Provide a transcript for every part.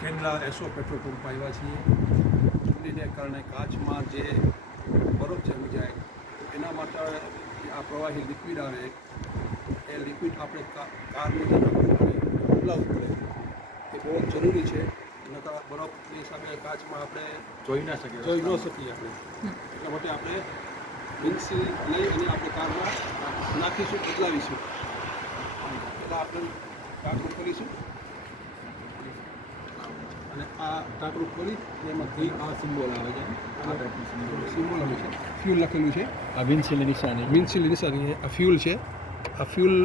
કેન્લા એસો petrol pump આવ્યા છીએ. ઠંડીને કારણે કાચમાં જે બરફ જમી જાય એના માટે આ પ્રવાહી લિક્વિડ આવે એ લિક્વિડ આપણે કારની અંદર બદલાવવું પડે. એ બહુ જરૂરી છે. નકર બરફની સામે કાચમાં આપણે જોઈ ન શકીએ આપણે. એટલા માટે આપણે વિન્ડશીલ લઈ અને આપણે કારમાં નાખીશું, બદલાવીશું. એટલે આપણે ટાંકરું ખોલીશું અને આ ટાંકરું ખોલી એમાંથી આ સિમ્બોલ આવે છે. સિમ્બોલ આવે છે, ફ્યુલ લખેલું છે. આ વિન્ડશીલ્ડની નિશાની આ ફ્યુલ છે. આ ફ્યુલ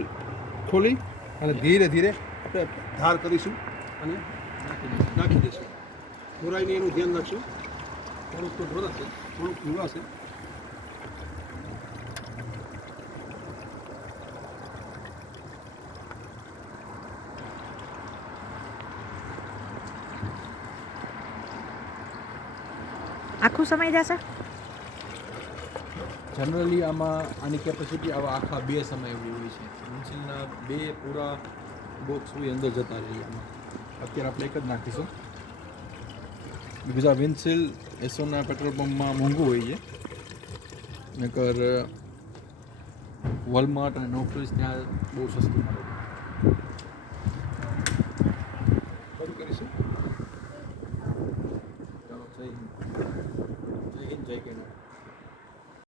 ખોલી અને ધીરે ધીરે આપણે ધાર કરીશું અને નાખી દઈશું. ઢોરાઈને એનું ધ્યાન રાખશું. થોડુંક તો ઢોરાશે, થોડુંક ઢોરાશે. આખું સમય જશે? જનરલી આની કેપેસિટી આખા 2 સમય એવી હોય છે. વિન્ડશીલ્ડના 2 પૂરા બોક્સ હોય અંદર જતા રહીએ આમાં. અત્યારે આપણે એક જ નાખીશું બીકોઝ આ વિન્ડશીલ્ડ એસોના પેટ્રોલ પંપમાં મોંઘું હોય છે. નકર વોલમાર્ટ અને નોફ્રિસ ત્યાં બહુ સસ્તું મળે.